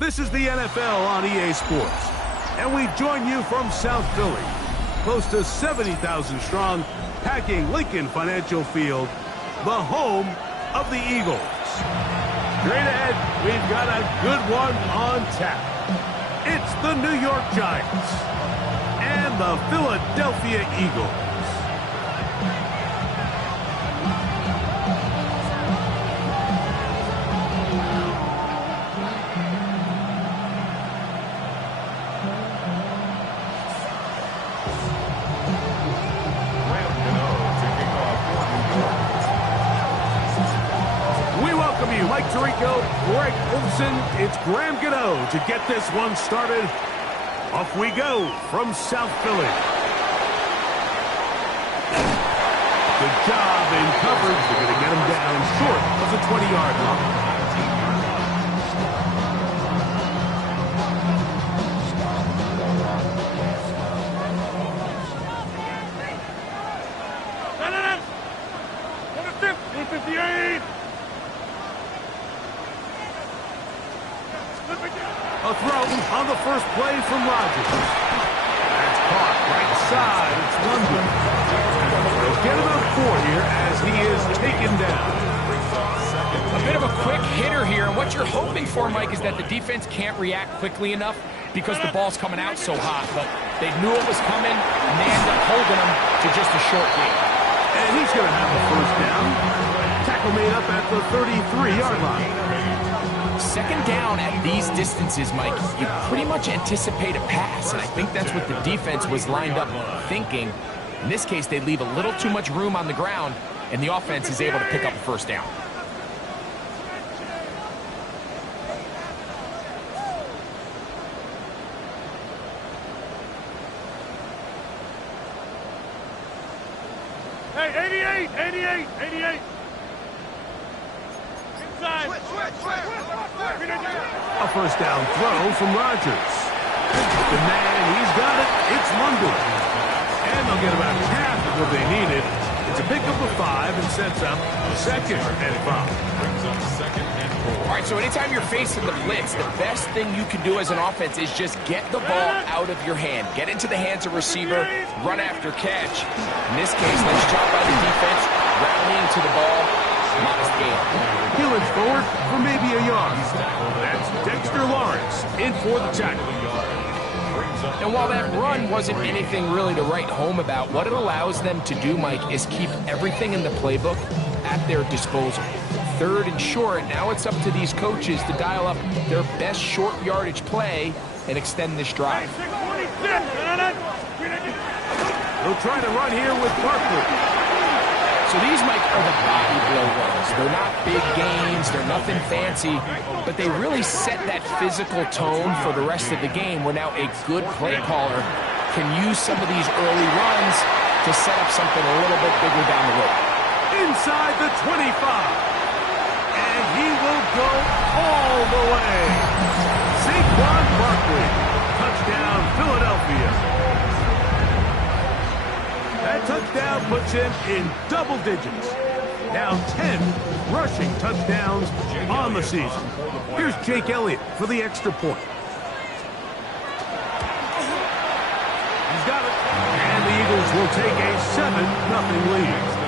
This is the NFL on EA Sports, and we join you from South Philly, close to 70,000 strong, packing Lincoln Financial Field, the home of the Eagles. Straight ahead, we've got a good one on tap. It's the New York Giants and the Philadelphia Eagles. Mike Tirico, Greg Olsen, it's Graham Gano to get this one started. Off we go from South Philly. Good job in coverage. They're going to get him down short of the 20-yard line. A throw on the first play from Rodgers. That's caught right side. It's London. They'll get about 4 here as he is taken down. A bit of a quick hitter here, and what you're hoping for, Mike, is that the defense can't react quickly enough because the ball's coming out so hot. But they knew it was coming, and they ended up holding him to just a short gain. And he's going to have a first down. Tackle made up at the 33-yard line. Second down at these distances, Mike, you pretty much anticipate a pass, and I think that's what the defense was lined up thinking. In this case, they leave a little too much room on the ground, and the offense is able to pick up a first down. Hey, 88, 88. A first down throw from Rodgers. The man, he's got it. It's London. And they'll get about half of what they needed. It's a pickup of 5 and sets up second and 5. All right, so anytime you're facing the blitz, the best thing you can do as an offense is just get the ball out of your hand. Get into the hands of receiver, run after catch. In this case, nice job by the defense, rallying to the ball. Modest gain. He'll forward for maybe a yard. That's Dexter Lawrence in for the tackle. And while that run wasn't anything really to write home about, what it allows them to do, Mike, is keep everything in the playbook at their disposal. Third and short, now it's up to these coaches to dial up their best short yardage play and extend this drive. They'll try to run here with Barkley. So these, Mike, are the body blow runs. They're not big gains, they're nothing fancy, but they really set that physical tone for the rest of the game where now a good play caller can use some of these early runs to set up something a little bit bigger down the road. Inside the 25. And he will go all the way. Saquon Barkley. Touchdown, Philadelphia. That touchdown puts him in double digits. Now 10 rushing touchdowns on the season. Here's Jake Elliott for the extra point. He's got it. And the Eagles will take a 7-0 lead.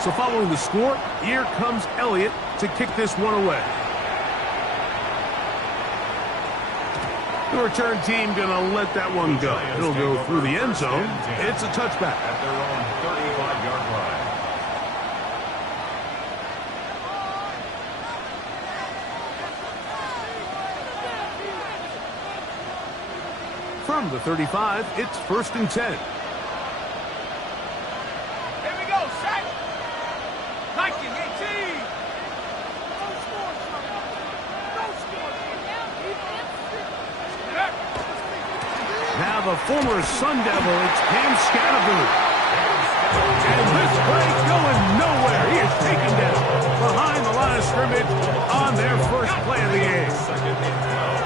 So following the score, here comes Elliott to kick this one away. The return team going to let that one go. It'll go through the end zone. It's a touchback. At their own 35-yard line. From the 35, it's 1st and 10. a former Sun Devil. It's Cam Scatterboo. And this play's going nowhere. He is taken down behind the line of scrimmage on their first play of the game.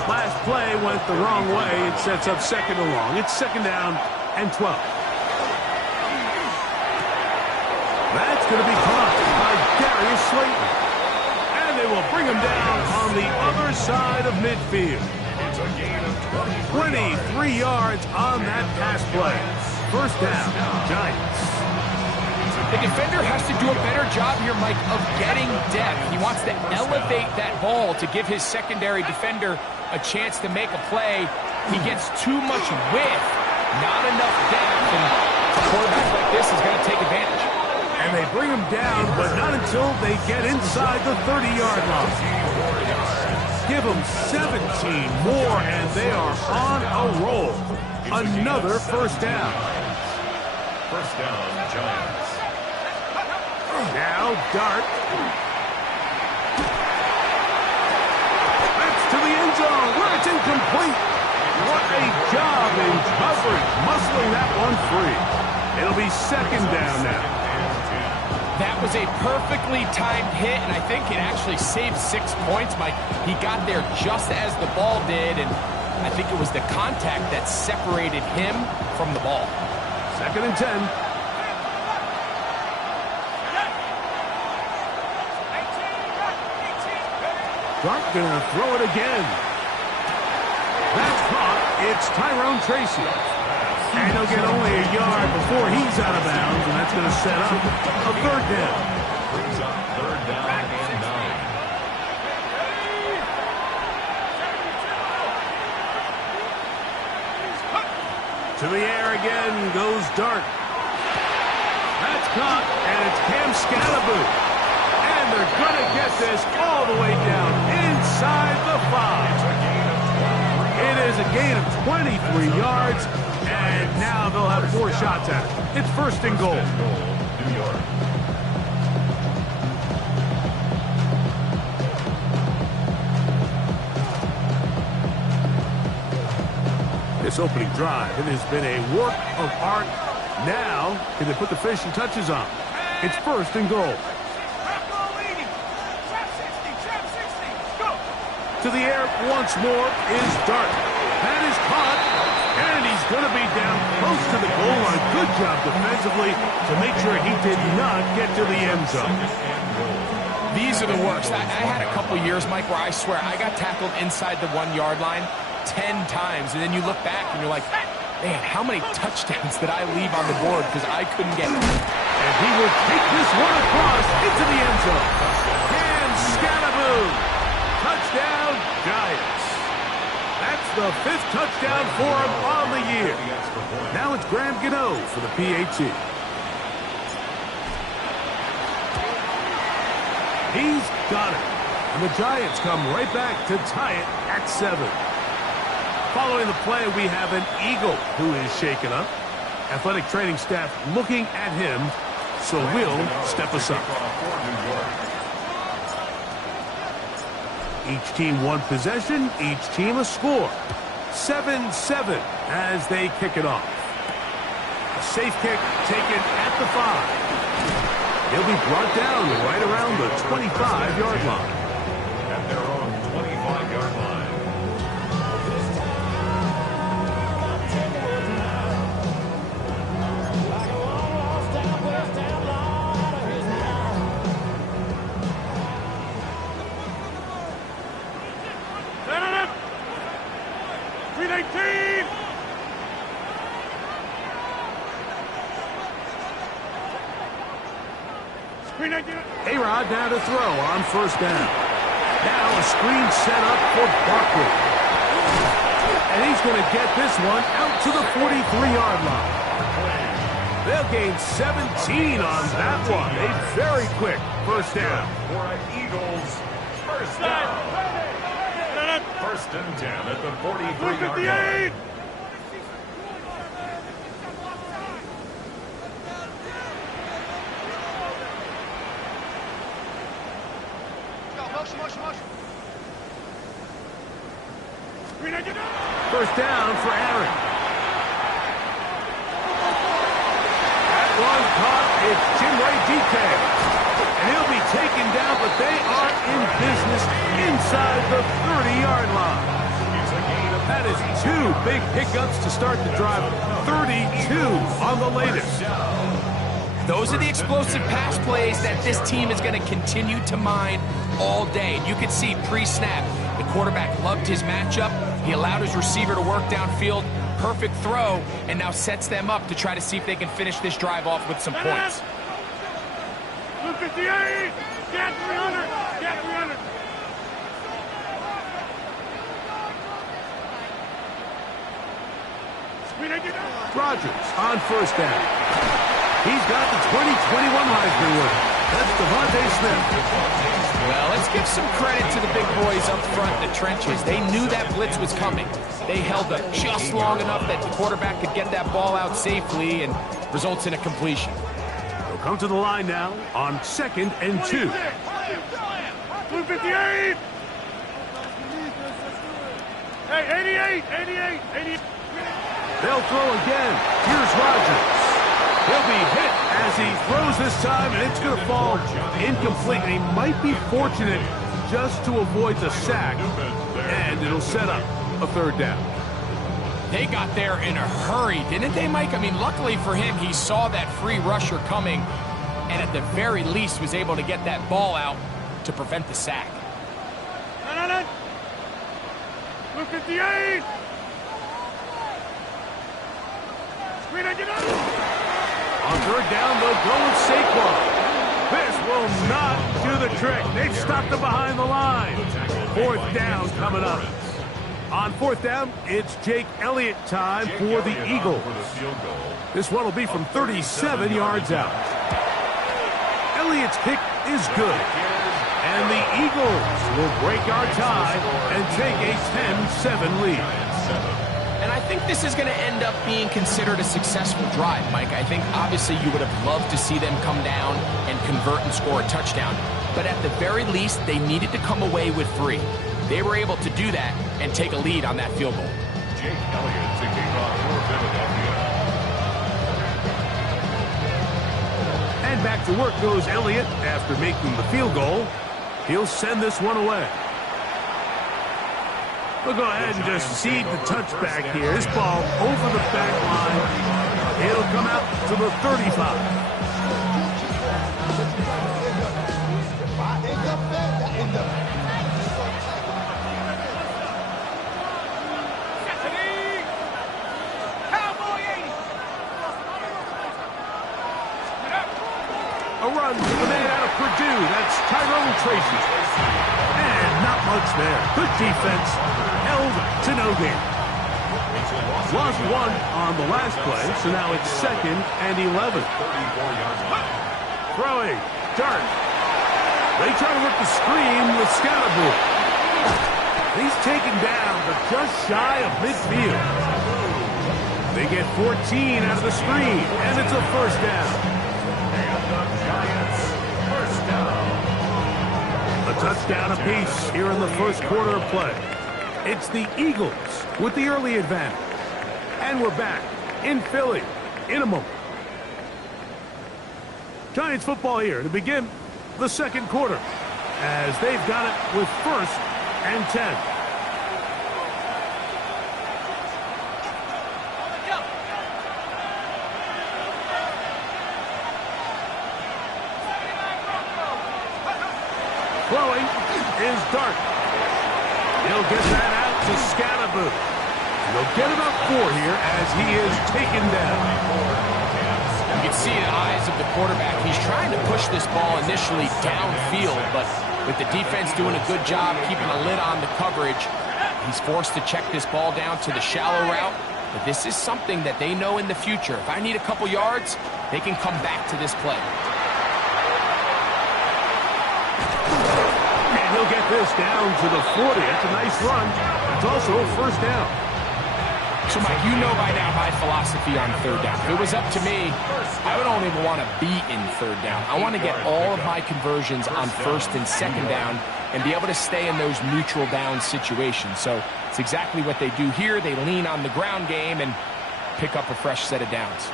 Last play went the wrong way. It sets up second and long. It's second down and 12. That's going to be caught by Darius Slayton. And they will bring him down on the other side of midfield. 23 yards on that pass play. First down, Giants. The defender has to do a better job here, Mike, of getting depth. He wants to elevate that ball to give his secondary defender a chance to make a play. He gets too much width, not enough depth, and a quarterback like this is going to take advantage. And they bring him down, but not until they get inside the 30-yard line. Give them 17 more, and they are on a roll. Another first down. First down, Giants. Now Dart. That's to the end zone where it's incomplete. What a job in coverage, muscling that one free. It'll be second down now. That was a perfectly timed hit, and I think it actually saved 6 points, Mike. He got there just as the ball did, and I think it was the contact that separated him from the ball. Second and 10. Dart gonna throw it again. That's caught. It's Tyrone Tracy. And he'll get only a yard before he's out of bounds, and that's going to set up a third down. Brings up third down and 9. To the air again goes Dart. That's caught, and it's Cam Scatterboo. And they're going to get this all the way down inside the 5. It is a gain of 23 yards. And now they'll have 4 shots at it. It's first and goal. New York. This opening drive, it has been a work of art. Now, can they put the finishing touches on? It's first and goal. To the air once more is Dart. That is caught. And he's going to be down close to the goal line. Good job defensively to make sure he did not get to the end zone. These are the worst. I had a couple years, Mike, where I swear I got tackled inside the 1-yard line 10 times. And then you look back and you're like, man, how many touchdowns did I leave on the board because I couldn't get it? And he will take this one across into the end zone. Cam Scatterboo. Touchdown, Giants. That's the 5th touchdown for him on the year. Now it's Graham Gano for the PAT. He's got it. And the Giants come right back to tie it at 7. Following the play, we have an Eagle who is shaken up. Athletic training staff looking at him, so will step aside. Each team one possession, each team a score. 7-7 as they kick it off. A safe kick taken at the 5. He'll be brought down right around the 25-yard line. At their own 25-yard line. A-Rod now to throw on first down. Now a screen set up for Barkley. And he's going to get this one out to the 43-yard line. They'll gain 17 on that one. A very quick first down. For an Eagles first down. First and 10 at the 43-yard line. First down for Aaron. it's Chinwe DK. And he'll be taken down, but they are in business inside the 30-yard line. That is 2 big pickups to start the drive. 32 on the latest. Those are the explosive pass plays that this team is going to continue to mine all day. And you can see pre-snap, the quarterback loved his matchup. He allowed his receiver to work downfield. Perfect throw, and now sets them up to try to see if they can finish this drive off with some points. 258! Get 300! Get 300! Rodgers on first down. He's got the 2021 Heisman winner. That's Devontae Smith. Well, let's give some credit to the big boys up front in the trenches. They knew that blitz was coming. They held up just long enough that the quarterback could get that ball out safely and results in a completion. They'll come to the line now on 2nd and 2. 258! Hey, 88! 88! 88! They'll throw again. Here's Rodgers. He'll be hit as he throws this time, and it's going to fall incomplete. And he might be fortunate just to avoid the sack, and it'll set up a 3rd down. They got there in a hurry, didn't they, Mike? I mean, luckily for him, he saw that free rusher coming, and at the very least was able to get that ball out to prevent the sack. 258! On 3rd down, they'll go with Saquon. This will not do the trick. They've stopped him behind the line. 4th down coming up. On 4th down, it's Jake Elliott time for the Eagles. This one will be from 37 yards out. Elliott's kick is good. And the Eagles will break our tie and take a 10-7 lead. And I think this is going to end up being considered a successful drive, Mike. I think obviously you would have loved to see them come down and convert and score a touchdown. But at the very least, they needed to come away with 3. They were able to do that and take a lead on that field goal. Jake Elliott to kick off for Philadelphia. And back to work goes Elliott after making the field goal. He'll send this one away. We'll go ahead and just cede the touchback here. This ball over the back line. It'll come out to the 35. A run to the man out of Purdue. That's Tyrone Tracy. And not much there. Good defense. Held to no gain. Lost 1 on the last play, so now it's 2nd and 11. Throwing. Dart. They try to work the screen with Scatterboot. He's taken down, but just shy of midfield. They get 14 out of the screen, and it's a 1st down. A touchdown apiece here in the 1st quarter of play. It's the Eagles with the early advantage. And we're back in Philly in a moment. Giants football here to begin the 2nd quarter as they've got it with 1st and 10. Throwing is Dart. He'll get that out to Scatterboot. They'll get about 4 here as he is taken down. You can see the eyes of the quarterback. He's trying to push this ball initially downfield, but with the defense doing a good job keeping a lid on the coverage, he's forced to check this ball down to the shallow route. But this is something that they know in the future. If I need a couple yards, they can come back to this play. He'll get this down to the 40. That's a nice run. It's also a 1st down. So, Mike, you know by now my philosophy on 3rd down. If it was up to me, I would only want to be in 3rd down. I want to get all of my conversions on 1st and 2nd down and be able to stay in those neutral down situations. So it's exactly what they do here. They lean on the ground game and pick up a fresh set of downs.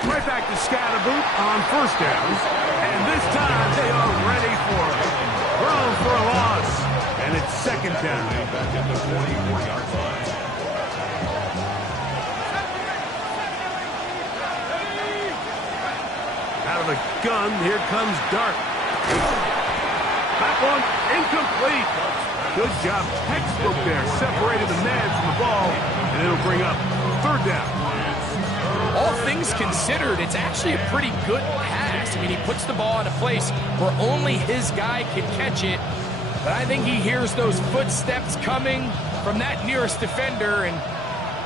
Right back to Scatterboot on first down. And this time they are ready for it. Thrown for a loss. And it's second down. Back at the 44-yard line. Out of the gun, here comes Dart. That one incomplete. Good job. Textbook there. Separated the man from the ball. And it'll bring up third down. All things considered, it's actually a pretty good pass. I mean, he puts the ball in a place where only his guy can catch it. But I think he hears those footsteps coming from that nearest defender, and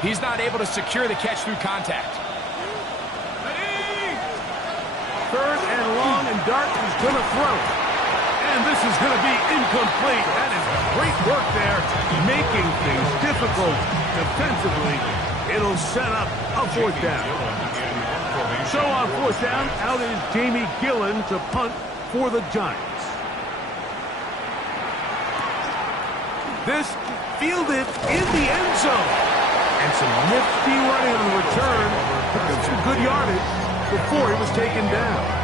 he's not able to secure the catch through contact. Third and long, and Dart is going to throw. And this is going to be incomplete. That is great work there, making things difficult defensively. It'll set up a fourth down. So on fourth down, out is Jamie Gillen to punt for the Giants. This fielded in the end zone. And some nifty running on the return. Took him some good yardage before he was taken down.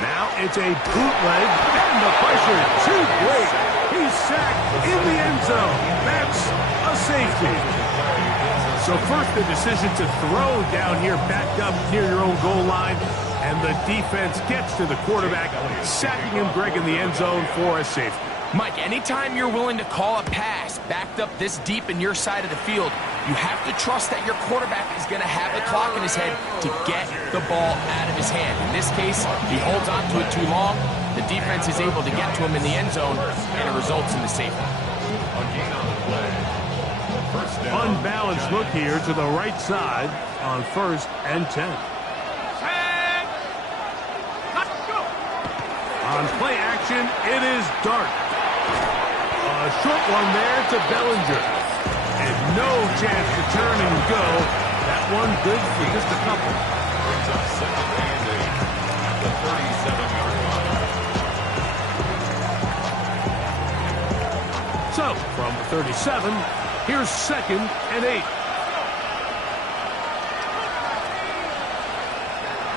Now it's a bootleg, and the pressure too great. He's sacked in the end zone. That's a safety. So first the decision to throw down here, backed up near your own goal line, and the defense gets to the quarterback, sacking him, Greg, in the end zone for a safety. Mike, anytime you're willing to call a pass backed up this deep in your side of the field, you have to trust that your quarterback is going to have the clock in his head to get the ball out of his hand. In this case, he holds on to it too long. The defense is able to get to him in the end zone, and it results in the safety. Unbalanced look here to the right side on 1st and 10. On play action, it is Dart. A short one there to Bellinger. And no chance to turn and go. That one good for just a couple. Brings up second and 8 at the 37-yard line. So, from 37, here's second and 8.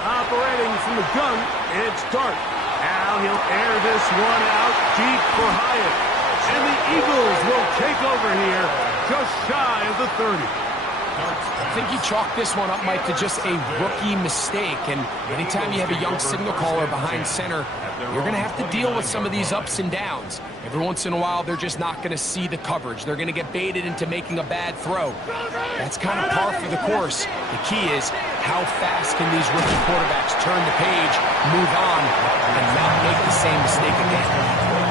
Operating from the gun, it's Dart. Now he'll air this one out deep for Hyatt. And the Eagles will take over here just shy of the 30. I think he chalked this one up, Mike, to just a rookie mistake. And anytime you have a young signal caller behind center, you're going to have to deal with some of these ups and downs. Every once in a while, they're just not going to see the coverage. They're going to get baited into making a bad throw. That's kind of par for the course. The key is how fast can these rookie quarterbacks turn the page, move on, and not make the same mistake again.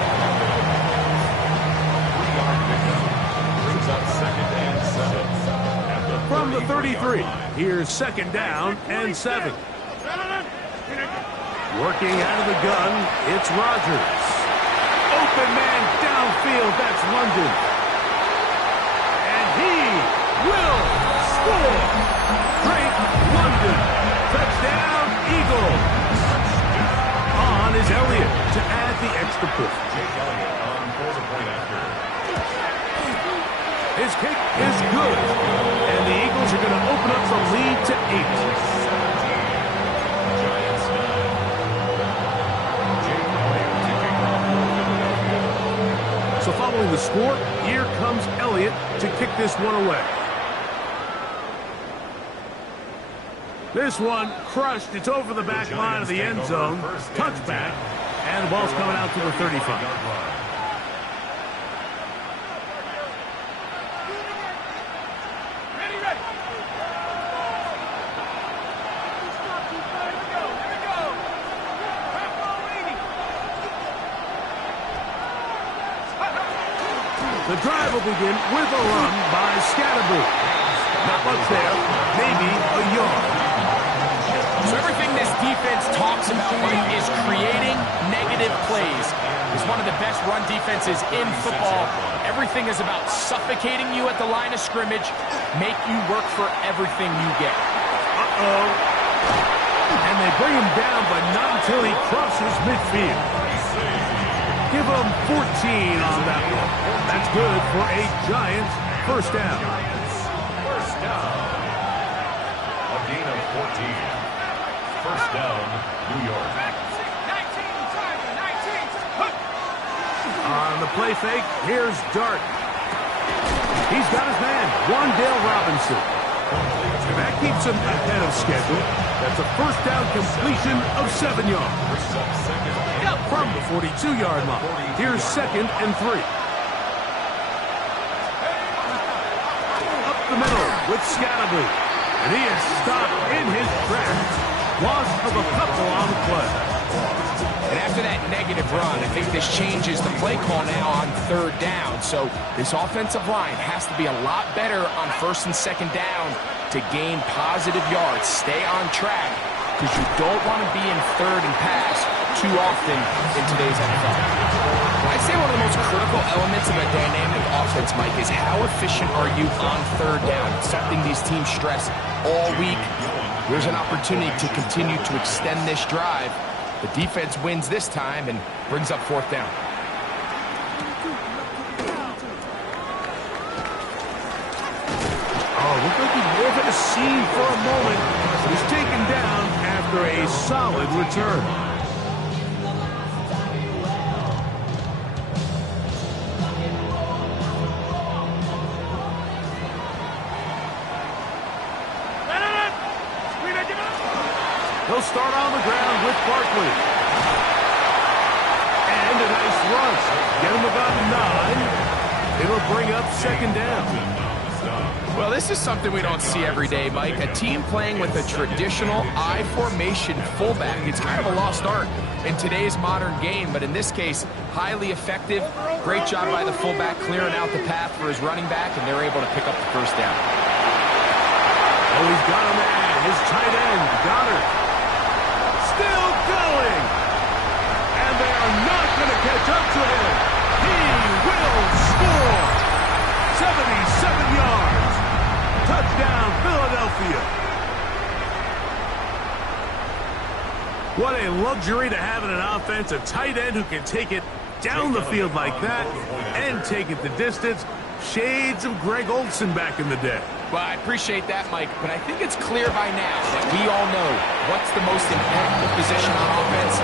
From the 33, here's second down and 7. Working out of the gun, it's Rodgers. Open man downfield, that's London. And he will score. Drake London. Touchdown, Eagles. On is Elliott to add the extra point. Jake Elliott on for the point after. His kick is good. And the Eagles are going to open up the lead to 8. So following the score, here comes Elliott to kick this one away. This one crushed. It's over the back line of the end zone. Touchback. And the ball's coming out to the 35. The drive will begin with a run by Scatterboot. Not much there, maybe a yard. So everything this defense talks about, Mike, is creating negative plays. It's one of the best run defenses in football, Everything is about suffocating you at the line of scrimmage, make you work for everything you get. Uh-oh. And they bring him down, but not until he crosses midfield. Give him 14 on that one. That's good for a Giants first down. First down. A gain of 14. First down, New York. On the play fake, here's Dart. He's got his man, Wan'Dale Robinson. And that keeps him ahead of schedule. That's a first down completion of 7 yards. From the 42-yard line. Here's 2nd and 3. Up the middle with Scatterby. And he is stopped in his tracks. Loss of a couple on the play. And after that negative run, I think this changes the play call now on 3rd down. So this offensive line has to be a lot better on 1st and 2nd down to gain positive yards. Stay on track because you don't want to be in 3rd and pass too often in today's NFL. I'd say one of the most critical elements of a dynamic offense, Mike, is how efficient are you on 3rd down? It's something these teams stress all week. Here's an opportunity to continue to extend this drive. The defense wins this time and brings up 4th down. Oh, looked like he was at a scene for a moment, but he's taken down after a solid return. He'll start on the ground with Barkley. And a nice rush. Get him about 9. It'll bring up 2nd down. Well, this is something we don't see every day, Mike. A team playing with a traditional I formation fullback. It's kind of a lost art in today's modern game, but in this case, highly effective. Great job by the fullback clearing out the path for his running back, and they're able to pick up the 1st down. Oh, he's got a man. His tight end, Goddard. Still going. And they are not going to catch up to him. He will score. 77 yards. Touchdown, Philadelphia. What a luxury to have in an offense. A tight end who can take it down the field like that and take it the distance. Shades of Greg Olsen back in the day. Well, I appreciate that, Mike, but I think it's clear by now that we all know what's the most impactful position on offense.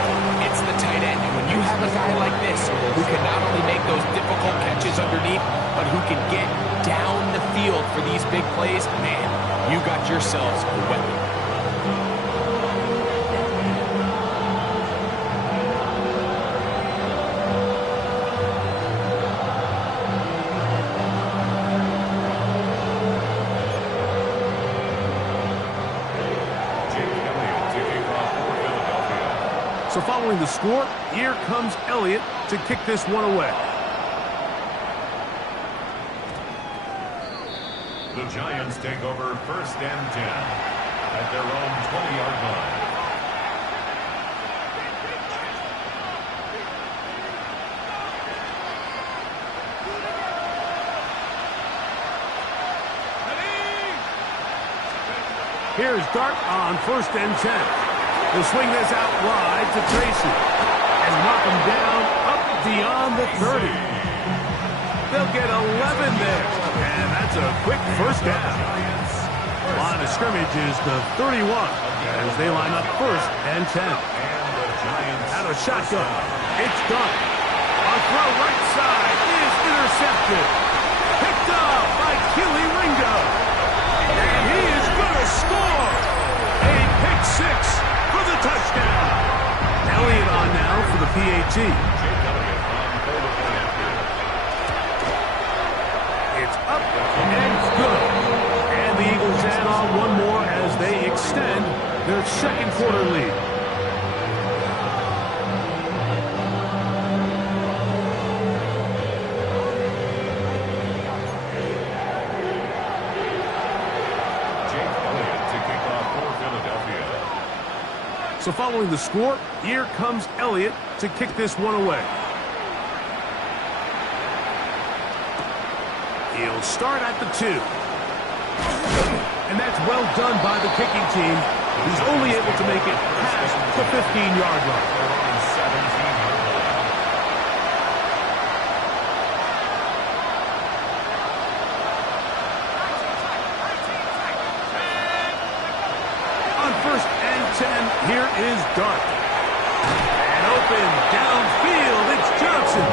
It's the tight end. And when you have a guy like this who can not only make those difficult catches underneath, but who can get down the field for these big plays, man, you got yourselves a weapon. So following the score, here comes Elliott to kick this one away. The Giants take over 1st and 10 at their own 20-yard line. Here's Dart on 1st and 10. He'll swing this out wide to Tracy and knock him down up beyond the 30. They'll get 11 there, and that's a quick 1st down. Line of scrimmage is the 31 as they line up 1st and 10. Out of shotgun, it's done. A throw right side is intercepted. Picked up by Kelee Ringo. And he is going to score. A pick 6. For the touchdown. Elliott on now for the PAT. It's up and good. And the Eagles add on one more as they extend their 2nd quarter lead. So following the score, here comes Elliott to kick this one away. will start at the 2. And that's well done by the kicking team. He's only able to make it past the 15-yard line. On 1st and 10, here is Dart. And open downfield, it's Johnson.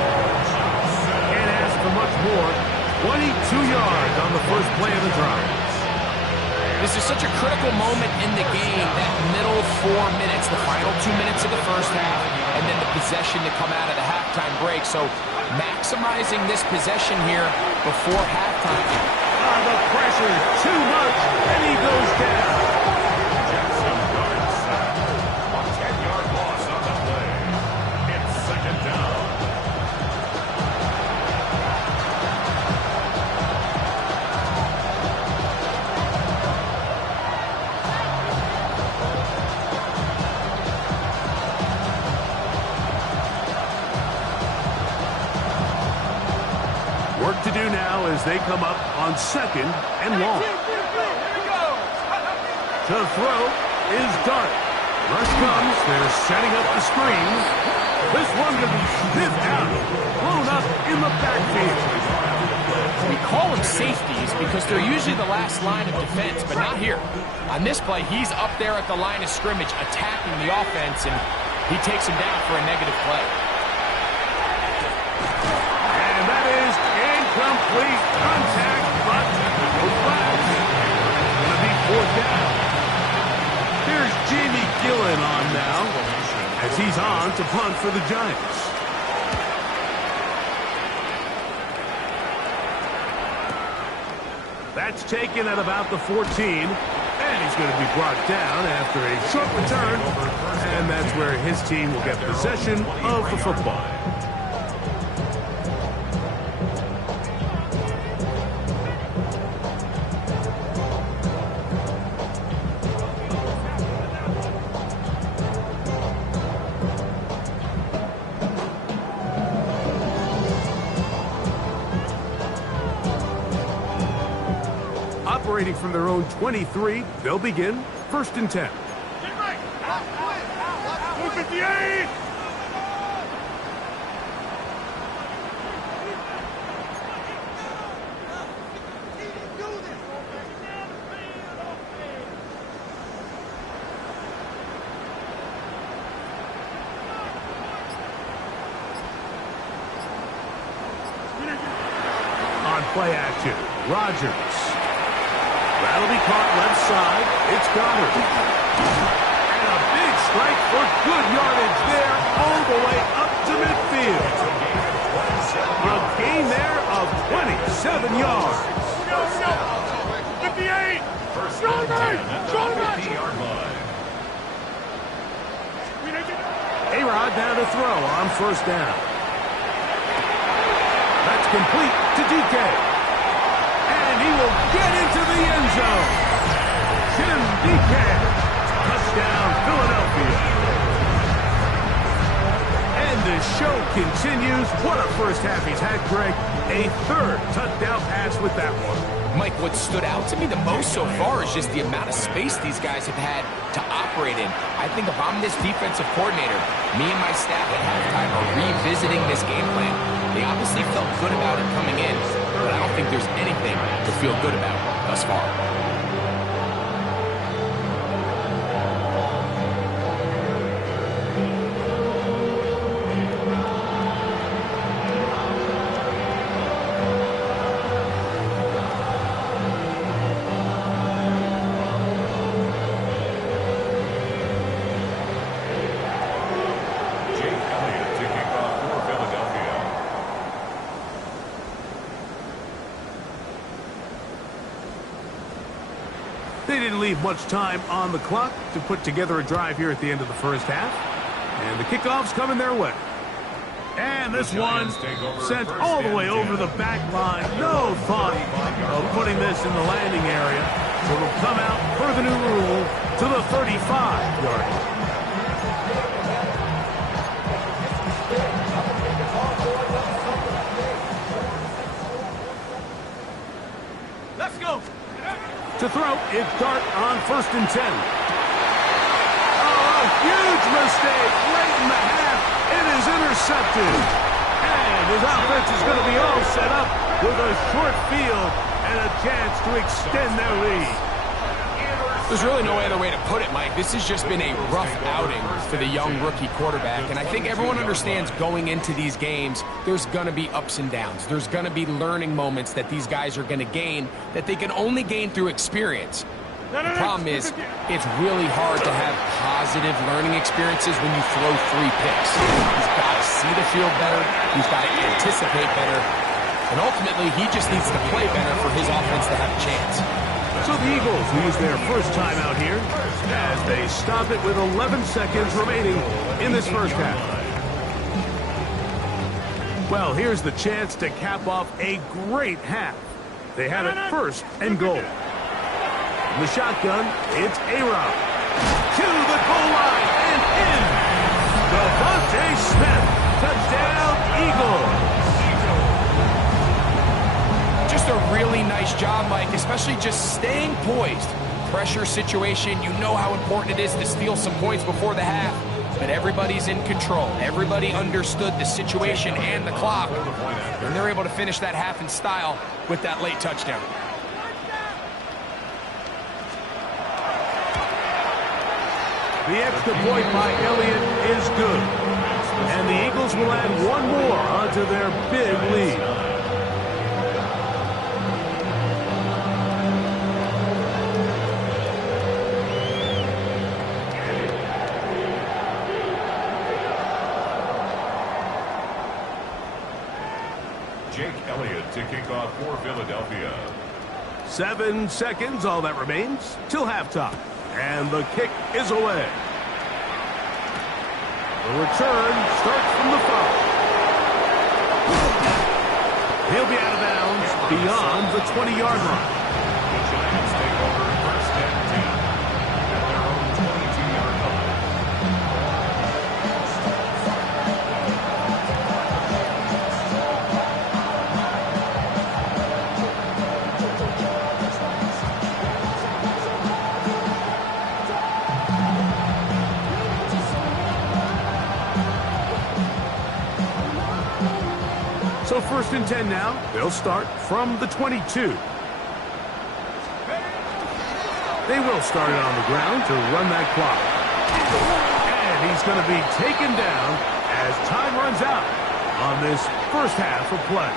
Can't ask for much more. 22 yards on the first play of the drive. This is such a critical moment in the game, that middle 4 minutes, the final 2 minutes of the first half, and then the possession to come out of the halftime break. So maximizing this possession here before halftime. The pressure, too much, and he goes down. Jackson Dart sacked. A 10-yard loss on the play. It's 2nd down. Work to do now as they come up on 2nd and long. To throw is Dart. Rush comes. They're setting up the screen. This one going to be sniffed out. Blown up in the backfield. We call them safeties because they're usually the last line of defense, but not here. On this play, he's up there at the line of scrimmage attacking the offense, and he takes him down for a negative play. And that is incomplete contact, but no flags. Going to be 4th down. Here's Jamie Gillen on now as he's on to punt for the Giants. That's taken at about the 14, and he's going to be brought down after a short return, and that's where his team will get possession of the football. Operating from their own 23, they'll begin 1st and 10. 258! On play action, Rodgers. That'll be caught left side. It's Goddard. And a big strike for good yardage there all the way up to midfield. A gain there of 27 yards. 58! First and 10 at the 50-yard line. A-Rod now to throw on 1st down. That's complete to DK. And he will get into the end zone. Tim DK. Touchdown, Philadelphia. And the show continues. What a first half he's had, Greg. A 3rd touchdown pass with that one. Mike, what stood out to me the most so far is just the amount of space these guys have had to operate in. I think if I'm this defensive coordinator, me and my staff at halftime are revisiting this game plan. They obviously felt good about it coming in, but I don't think there's anything to feel good about thus far. They didn't leave much time on the clock to put together a drive here at the end of the first half. And the kickoff's coming their way. And this one sent all the way over the back line. No thought of putting this in the landing area. So it'll come out per the new rule to the 35-yard line. To throw, it's Dart on 1st and 10. Oh, a huge mistake late in the half. It is intercepted. And his offense is going to be all set up with a short field and a chance to extend their lead. There's really no other way to put it, Mike. This has just been a rough outing for the young rookie quarterback, and I think everyone understands going into these games, there's going to be ups and downs. There's going to be learning moments that these guys are going to gain that they can only gain through experience. The problem is, it's really hard to have positive learning experiences when you throw 3 picks. He's got to see the field better. He's got to anticipate better. And ultimately, he just needs to play better for his offense to have a chance. So the Eagles use their first time out here as they stop it with 11 seconds remaining in this first half. Well, here's the chance to cap off a great half. They have it 1st and goal. In the shotgun, it's A-Rob. To the goal line and in. Devontae Smith. Touchdown, Eagles. Just a really nice job, Mike, especially just staying poised. Pressure situation, you know how important it is to steal some points before the half, but everybody's in control. Everybody understood the situation and the clock, and they're able to finish that half in style with that late touchdown. The extra point by Elliott is good, and the Eagles will add 1 more onto their big lead. Jake Elliott to kick off for Philadelphia. 7 seconds, all that remains, till halftime. And the kick is away. The return starts from the 5. He'll be out of bounds beyond the 20-yard line. The Giants take over 1st and 10 at their own 22-yard line. So 1st and 10 now. They'll start from the 22. They will start it on the ground to run that clock. And he's going to be taken down as time runs out on this first half of play.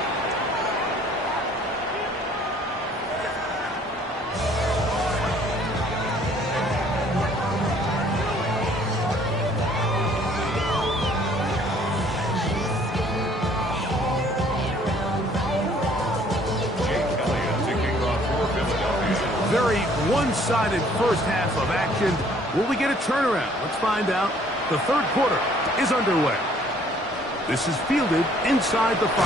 Very one-sided first half of action. Will we get a turnaround? Let's find out. The 3rd quarter is underway. This is fielded inside the 5.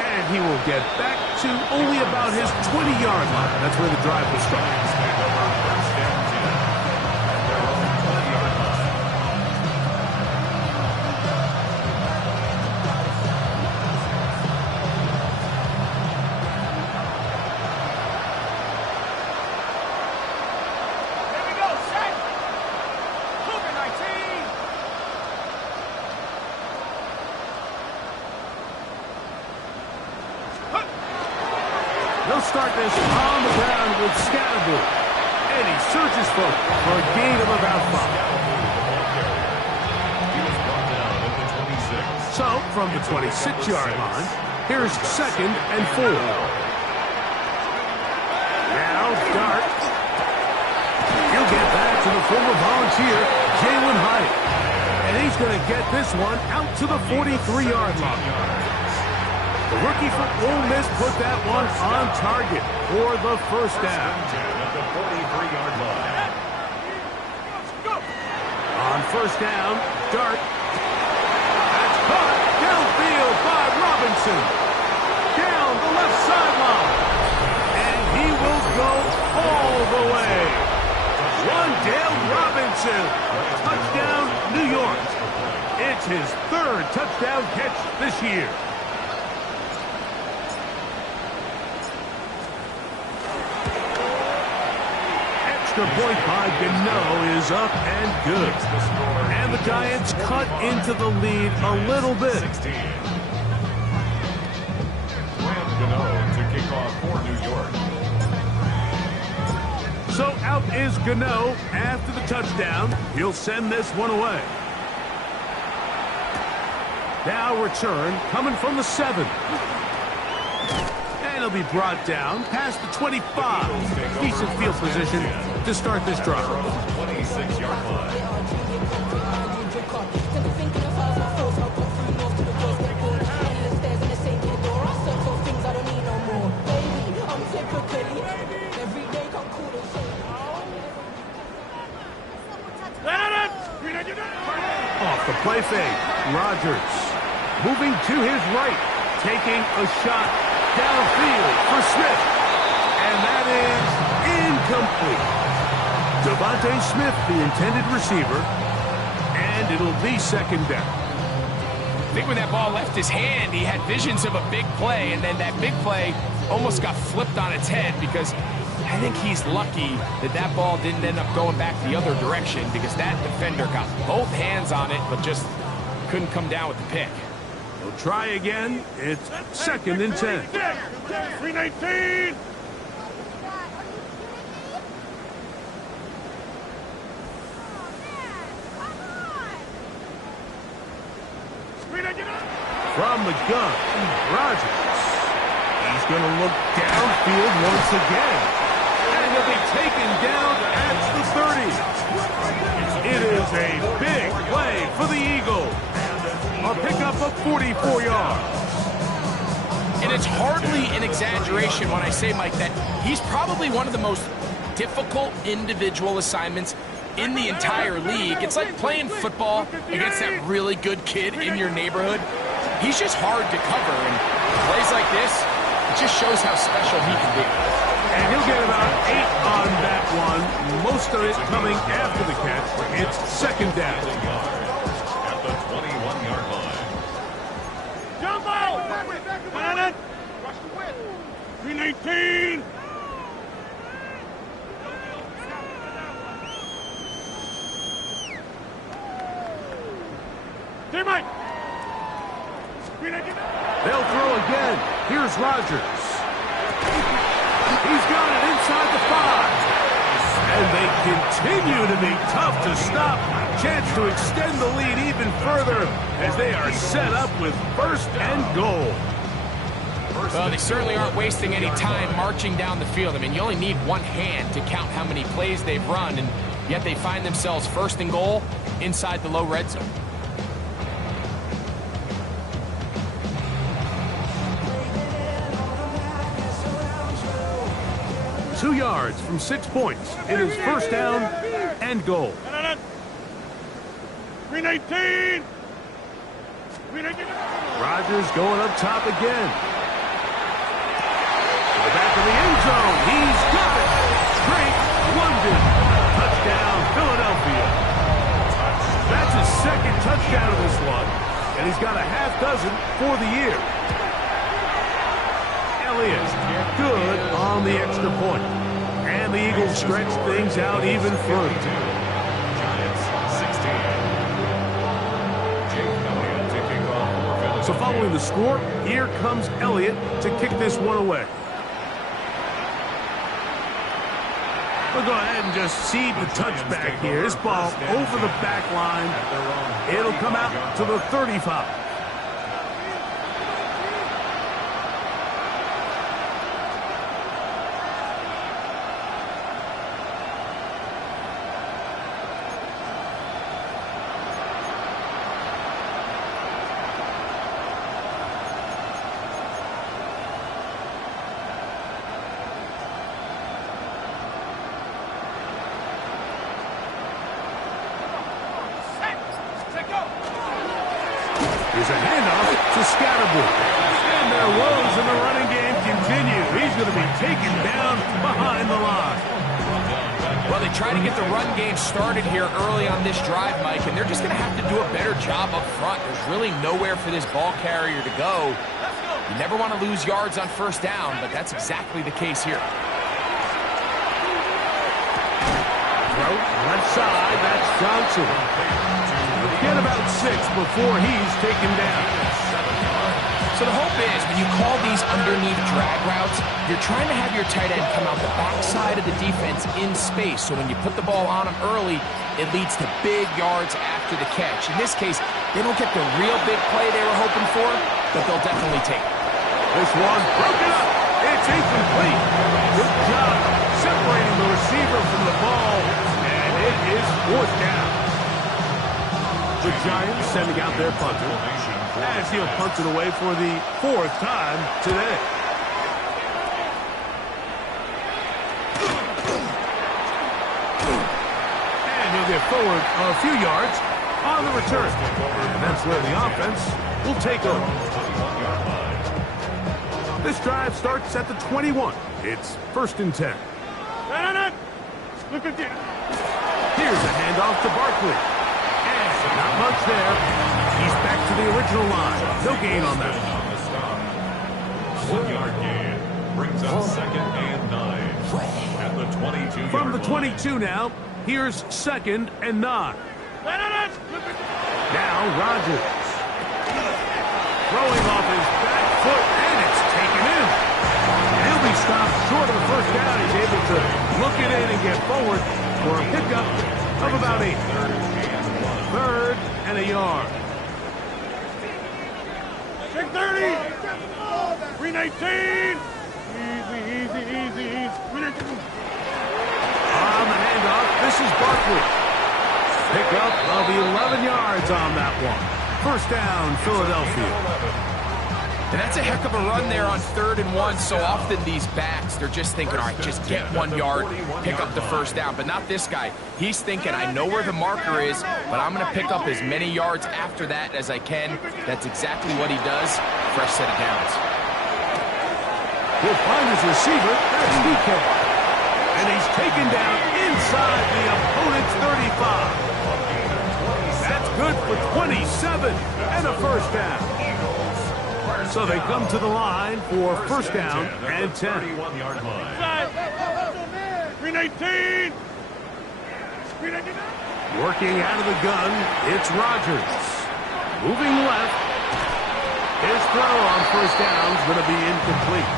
And he will get back to only about his 20-yard line. That's where the drive will start. They'll start this on the ground with Scattergood. And he searches for a gain of about 5. He was brought down at the 26. So, from the 26-yard line, here's 2nd and 4. Now, Dart. He'll get back to the former volunteer, Jalen Hyatt. And he's going to get this one out to the 43-yard line. The rookie from Ole Miss put that one on target for the first down. At the 43-yard line. On first down, Dart. That's caught downfield by Robinson. Down the left sideline. And he will go all the way. Wan'Dale Robinson. Touchdown, New York. It's his 3rd touchdown catch this year. extra point by Gano is up and good. And the Giants cut into the lead a little bit. 16. Graham Gano to kick off for New York. So out is Gano after the touchdown. He'll send this one away. Now return coming from the 7. And he'll be brought down past the 25. Decent field position to start this drive. 26-yard line. Off the play fake, Rodgers moving to his right, taking a shot downfield for Smith. And that is incomplete. Devontae Smith, the intended receiver, and it'll be second down. I think when that ball left his hand, he had visions of a big play, and then that big play almost got flipped on its head because I think he's lucky that that ball didn't end up going back the other direction because that defender got both hands on it but just couldn't come down with the pick. He'll try again. It's second and 10. 319. From the gun, Rodgers. He's going to look downfield once again. And he'll be taken down at the 30. It is a big play for the Eagles. A pickup of 44 yards. And it's hardly an exaggeration when I say, Mike, that he's probably one of the most difficult individual assignments in the entire league. It's like playing football against that really good kid in your neighborhood. He's just hard to cover, and plays like this, it just shows how special he can be. And he'll get about 8 on that one. Most of it coming after the catch. It's second down. At the 21-yard line. Jump out! 319. Mike. They'll throw again. Here's Rodgers. He's got it inside the 5. And they continue to be tough to stop. Chance to extend the lead even further as they are set up with first and goal. Well, they certainly aren't wasting any time marching down the field. I mean, you only need one hand to count how many plays they've run, and yet they find themselves first and goal inside the low red zone. 2 yards from 6 points. It is first down and goal. 319. Rodgers going up top again. To the back of the end zone. He's got it. Drake London. Touchdown, Philadelphia. That's his second touchdown of this one. And he's got a half dozen for the year. Elliott, good on the extra point. And the Eagles stretch things out even further. Giants 16. Jake Elliott taking off. So following the score, here comes Elliott to kick this one away. We'll go ahead and just cede the touchback here. This ball over the back line. It'll come out to the 35. Here's a handoff to Scatterboard. And their woes in the running game continue. He's going to be taken down behind the line. Well, they try to get the run game started here early on this drive, Mike, and they're just going to have to do a better job up front. There's really nowhere for this ball carrier to go. You never want to lose yards on first down, but that's exactly the case here. throw. Left side, that's Johnson. Get about 6 before he's taken down. So the hope is when you call these underneath drag routes, you're trying to have your tight end come out the backside of the defense in space. So when you put the ball on him early, it leads to big yards after the catch. In this case, they don't get the real big play they were hoping for, but they'll definitely take it. This one broken up. It's incomplete. Good job separating the receiver from the ball, and it is 4th down. The Giants sending out their punter, as he'll punt it away for the 4th time today. And he'll get forward a few yards on the return. And that's where the offense will take over. This drive starts at the 21. It's 1st and 10. Look at this. Here's a handoff to Barkley. And not much there. He's back to the original line. No gain on that. 1-yard gain brings up 2nd and 9 at the 22. From the 22 now, here's 2nd and 9. Now Rodgers. Throwing off his back foot, and it's taken in. He'll be stopped short of the 1st down. He's able to look it in and get forward for a pickup of about 8. 3rd and a yard. 6:30. 3:19. Easy. 3:19. On the handoff, this is Barkley. Pickup of 11 yards on that one. 1st down, Philadelphia. And that's a heck of a run there on 3rd and 1. So often these backs, they're just thinking, all right, just get 1 yard, pick up the 1st down. But not this guy. He's thinking, I know where the marker is, but I'm going to pick up as many yards after that as I can. That's exactly what he does. Fresh set of downs. He'll find his receiver. That's DK. And he's taken down inside the opponent's 35. That's good for 27 and a 1st down. So they come to the line for 1st down and 10. 31-yard line. 3:19. Working out of the gun, it's Rodgers. Moving left. His throw on 1st down is going to be incomplete.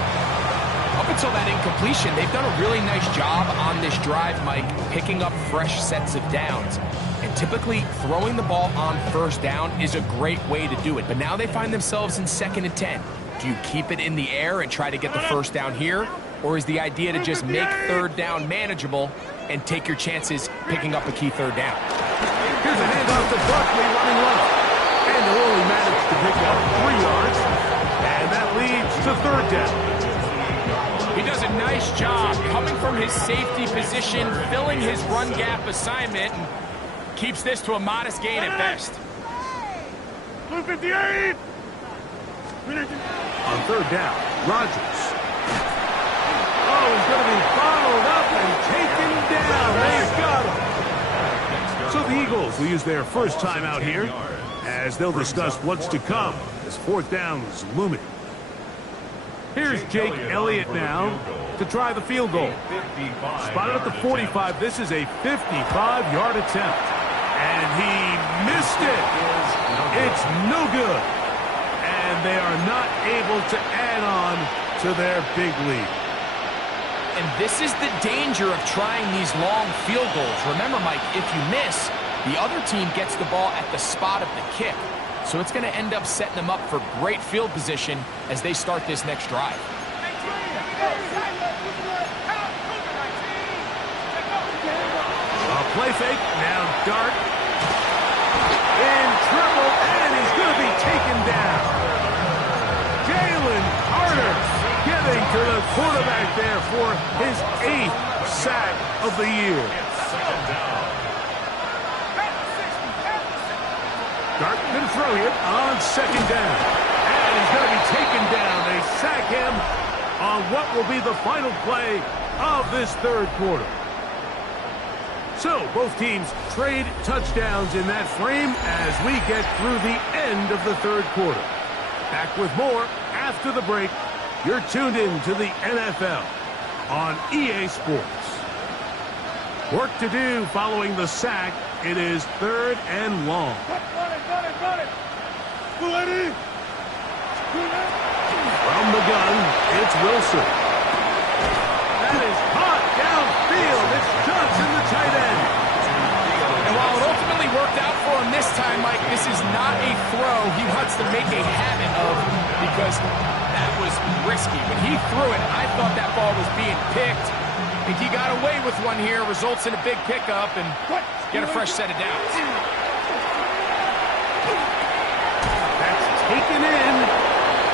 Up until that incompletion, they've done a really nice job on this drive, Mike, picking up fresh sets of downs. And typically, throwing the ball on 1st down is a great way to do it. But now they find themselves in 2nd and 10. Do you keep it in the air and try to get the 1st down here? Or is the idea to just make 3rd down manageable and take your chances picking up a key 3rd down? Here's a handoff to Barkley running left. And they'll only manage to pick up 3 yards. And that leads to 3rd down. He does a nice job coming from his safety position, filling his run gap assignment, and keeps this to a modest gain at best. 2:58. On 3rd down, Rodgers. Oh, he's going to be bottled up and taken down. They've got him. So the Eagles will use their 1st time out here as they'll discuss what's to come as 4th down is looming. Here's Jake Elliott now to try the field goal. Spotted at the 45. This is a 55-yard attempt. And he missed it. It's no good. And they are not able to add on to their big lead. And this is the danger of trying these long field goals. Remember, Mike, if you miss, the other team gets the ball at the spot of the kick. So it's going to end up setting them up for great field position as they start this next drive. A play fake, now Dart. In trouble, and he's going to be taken down. Jalen Carter getting to the quarterback there for his 8th sack of the year. Dart going to throw here on 2nd down. And he's going to be taken down. They sack him on what will be the final play of this 3rd quarter. So both teams trade touchdowns in that frame as we get through the end of the 3rd quarter. Back with more after the break. You're tuned in to the NFL on EA Sports. Work to do following the sack. It is 3rd and long. Run it. Ready. From the gun, it's Wilson. That is hot downfield. It's Johnson, the tight end. And while it ultimately worked out for him this time, Mike, this is not a throw he wants to make a habit of because that was risky. When he threw it, I thought that ball was being picked. I think he got away with one here, results in a big pickup, and get a fresh set of downs. That's taken in,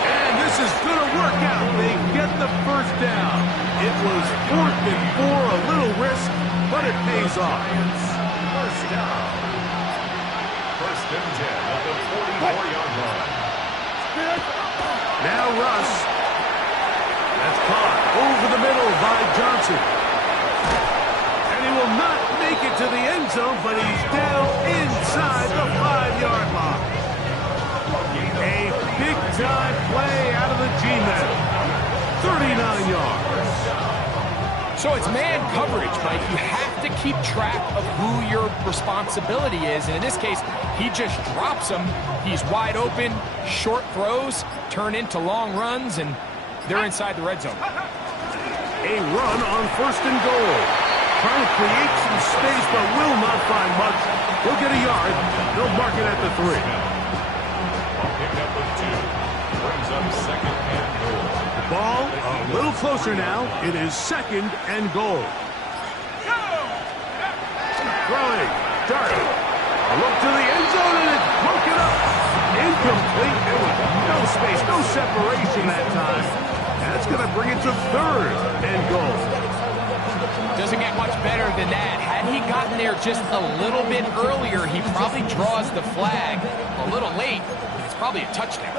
and this is going to work out. They get the first down. It was 4th and 4, a little risk, but it pays off. First down. 1st and 10 at the 44-yard line. Now Russ. That's caught over the middle by Johnson. And he will not make it to the end zone, but he's down inside the 5-yard line. A big-time play out of the G-men. 39 yards. So it's man coverage, Mike. You have to keep track of who your responsibility is. And in this case, he just drops him. He's wide open. Short throws turn into long runs, and they're inside the red zone. A run on 1st and goal. Trying to create some space, but will not find much. He'll get a yard. They'll mark it at the 3. Pick up with 2. Brings up 2nd and goal. The ball a little closer now. It is 2nd and goal. Throwing. Dart. A look to the end zone, and it's broken up. Incomplete. There was no space, no separation that time. That's going to bring it to 3rd and goal. Doesn't get much better than that. Had he gotten there just a little bit earlier, he probably draws the flag a little late. It's probably a touchdown.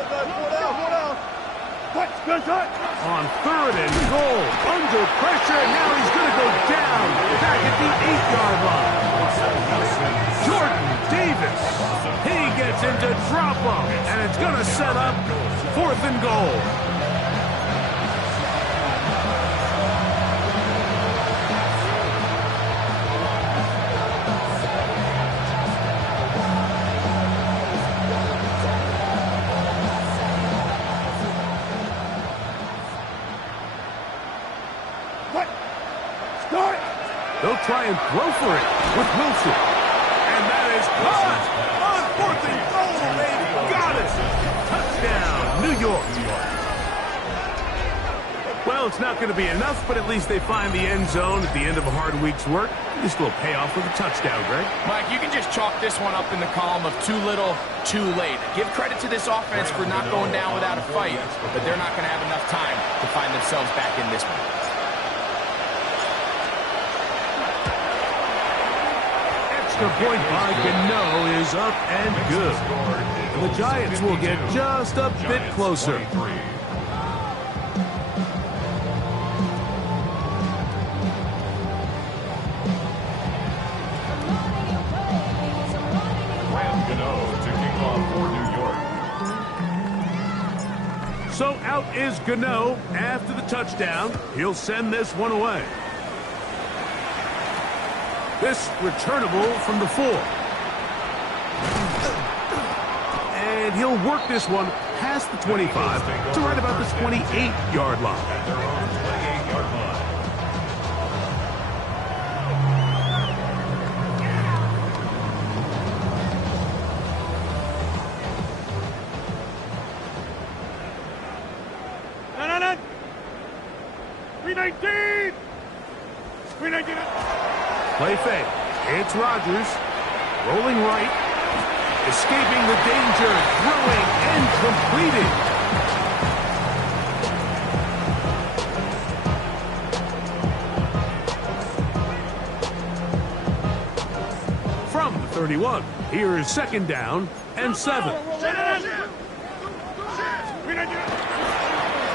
On 3rd and goal, under pressure, and now he's going to go down back at the 8-yard line. Jordan Davis, he gets into drop him, and it's going to set up 4th and goal. They'll try and throw for it with Wilson. And that is caught on 4th and goal. They've got it. Touchdown, New York. Well, it's not going to be enough, but at least they find the end zone at the end of a hard week's work. This will pay off with a touchdown, Greg. Mike, you can just chalk this one up in the column of too little, too late. Give credit to this offense for not going down without a fight, but they're not going to have enough time to find themselves back in this one. Extra point by Gano is up and good. And the Giants will get just a bit closer. So out is Gano after the touchdown. He'll send this one away. This returnable from the 4. And he'll work this one past the 25 to right about the 28-yard line. At their own 28-yard line. No. 319. 319. Play fake. It's Rodgers. Rolling right. Escaping the danger. Throwing and completing. From the 31. Here is 2nd down and 7.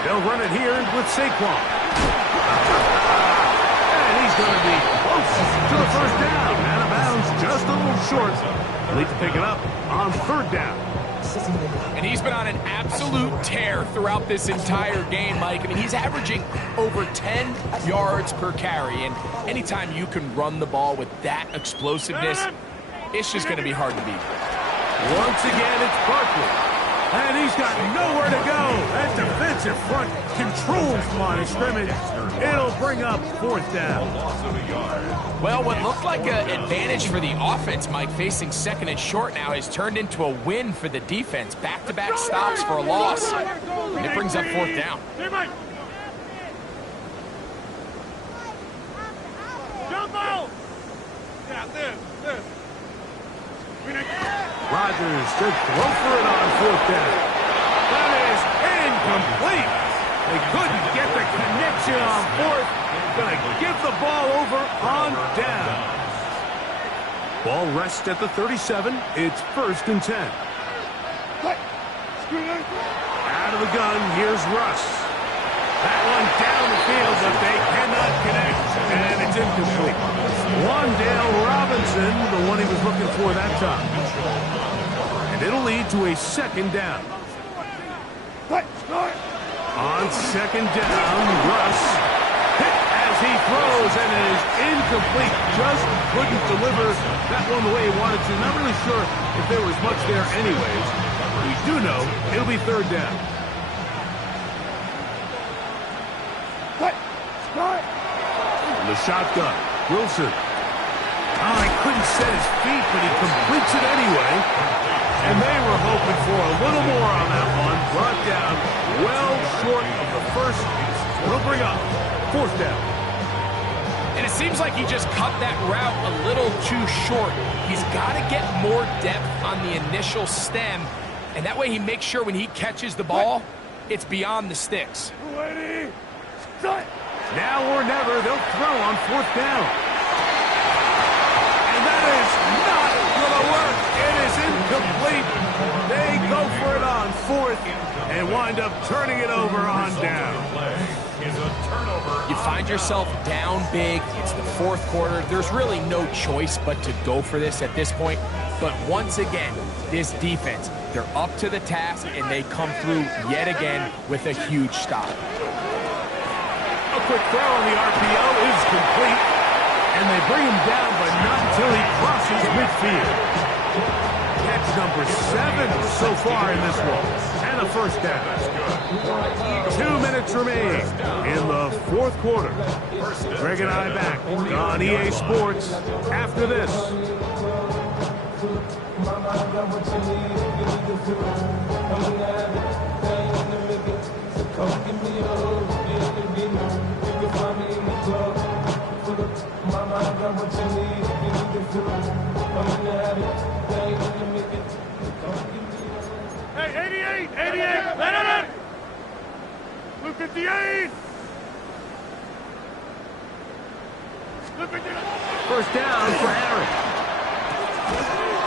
They'll run it here with Saquon. And he's going to be close to the first down. Out of bounds, just a little short. Need to pick it up on 3rd down. And he's been on an absolute tear throughout this entire game, Mike. I mean, he's averaging over 10 yards per carry. And anytime you can run the ball with that explosiveness, it's just going to be hard to beat. Once again, it's Barkley. And he's got nowhere to go. That defensive front controls the line of scrimmage. It'll bring up 4th down. Well, what looked like an advantage for the offense, Mike, facing 2nd and short now, has turned into a win for the defense. Back-to-back stops for a loss. And it brings up 4th down. Jump out! Yeah, this. Rodgers should throw for it on 4th down. That is incomplete. They couldn't get the connection on 4th. Gonna give the ball over on down. Ball rests at the 37. It's 1st and 10. Out of the gun, here's Russ. That one down the field, but they cannot connect, and it's incomplete. Wandale Robinson, the one he was looking for that time. And it'll lead to a 2nd down. On 2nd down, Russ hit as he throws, and it is incomplete. Just couldn't deliver that one the way he wanted to. Not really sure if there was much there anyways. We do know it'll be 3rd down. The shotgun, Wilson. Oh, he couldn't set his feet, but he completes it anyway. And they were hoping for a little more on that one. Brought down well short of the first. It'll bring up 4th down. And it seems like he just cut that route a little too short. He's got to get more depth on the initial stem, and that way he makes sure when he catches the ball, it's beyond the sticks. Now or never, they'll throw on 4th down. And that is not going to work. It is incomplete. They go for it on 4th and wind up turning it over on down. You find yourself down big. It's the 4th quarter. There's really no choice but to go for this at this point. But once again, this defense, they're up to the task, and they come through yet again with a huge stop. A quick throw on the RPO is complete, and they bring him down, but not until he crosses midfield. Catch number 7 so far in this one, and a 1st down. 2 minutes remain in the 4th quarter. Greg and I back on EA Sports after this. Hey, 88! Let it! Blue 58! Blue 58! 1st down for Aaron.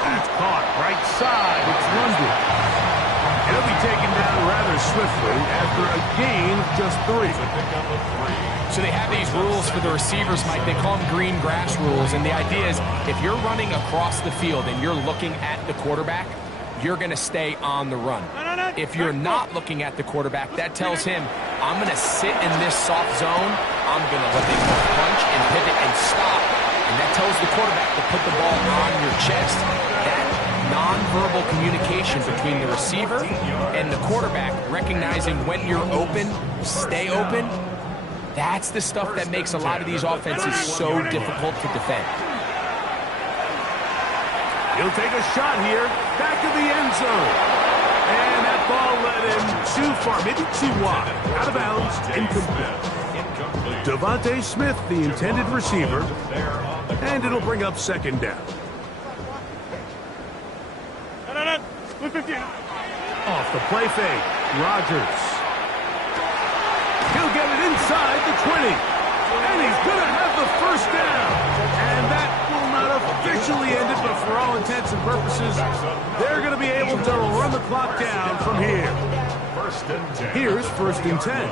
That's caught right side. It's London. He'll be taken down rather swiftly after a gain of just 3. So they have these rules for the receivers, Mike. They call them green grass rules. And the idea is if you're running across the field and you're looking at the quarterback, you're going to stay on the run. If you're not looking at the quarterback, that tells him, I'm going to sit in this soft zone. I'm going to let them punch and pivot and stop. And that tells the quarterback to put the ball on your chest. That nonverbal communication between the receiver and the quarterback, recognizing when you're open, stay open, that's the stuff that makes a lot of these offenses so difficult to defend. He'll take a shot here, back of the end zone. And that ball led him too far, maybe too wide. Out of bounds, incomplete. Devontae Smith, the intended receiver, and it'll bring up 2nd down. Off the play fake, Rodgers. He'll get it inside the 20. And he's going to have the 1st down. And that will not officially end it, but for all intents and purposes, they're going to be able to run the clock down from here. Here's 1st and 10.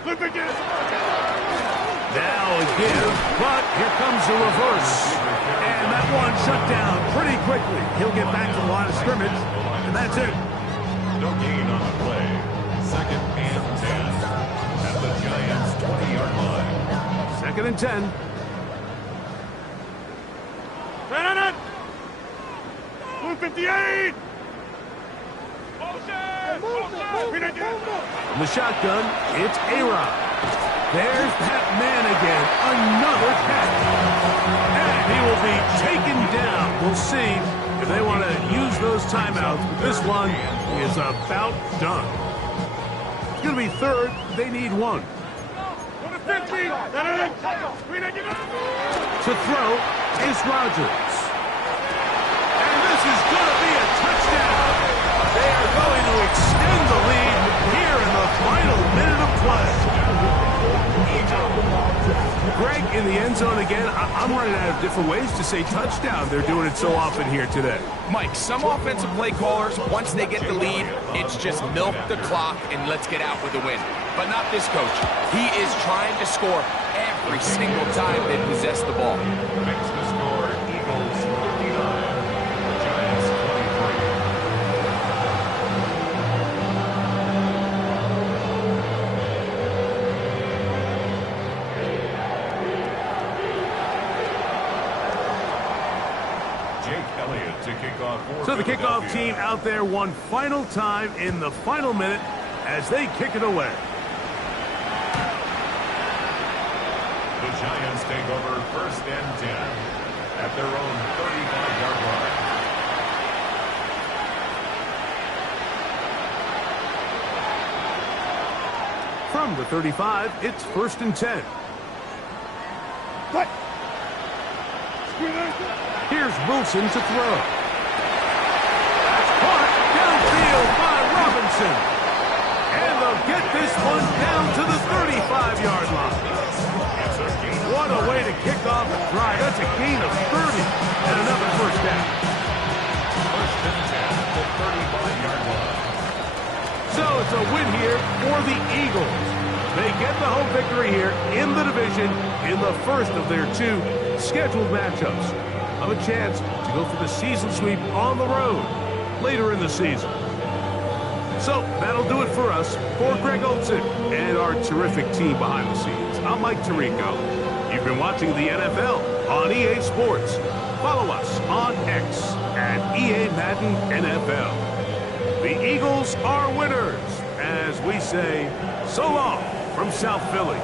Flip again. Now a give, but here comes the reverse. And that one shut down pretty quickly. He'll get back to the line of scrimmage, and that's it. No gain on the play. Second and 10 at the Giants' 20-yard line. Second and 10. Blue 58! From the shotgun, it's A-Rod. There's that man again. Another catch. And he will be taken down. We'll see if they want to use those timeouts. But this one is about done. It's going to be third. They need one. To throw is Rodgers. And this is going to be a touchdown. They are going to extend the lead here in the final minute of play. Greg, in the end zone again. I'm running out of different ways to say touchdown. They're doing it so often here today. Mike, some offensive play callers, once they get the lead, it's just milk the clock and let's get out with the win. But not this coach. He is trying to score every single time they possess the ball. Makes the score Eagles 59, Giants 23. So the kickoff team out there one final time in the final minute as they kick it away. The Giants take over first and 10 at their own 35-yard line. From the 35, it's first and 10. What? Here's Wilson to throw. That's caught downfield by Robinson. And they'll get this one down to the 35-yard line. What a way to kick off a drive. That's a gain of 30 and another first down. First and 10 at the 35-yard line. So it's a win here for the Eagles. They get the home victory here in the division in the first of their two scheduled matchups. Of a chance to go for the season sweep on the road later in the season. So that'll do it for us. For Greg Olsen and our terrific team behind the scenes, I'm Mike Tirico. You've been watching the NFL on EA Sports. Follow us on X at EA Madden NFL. The Eagles are winners, as we say so long from South Philly.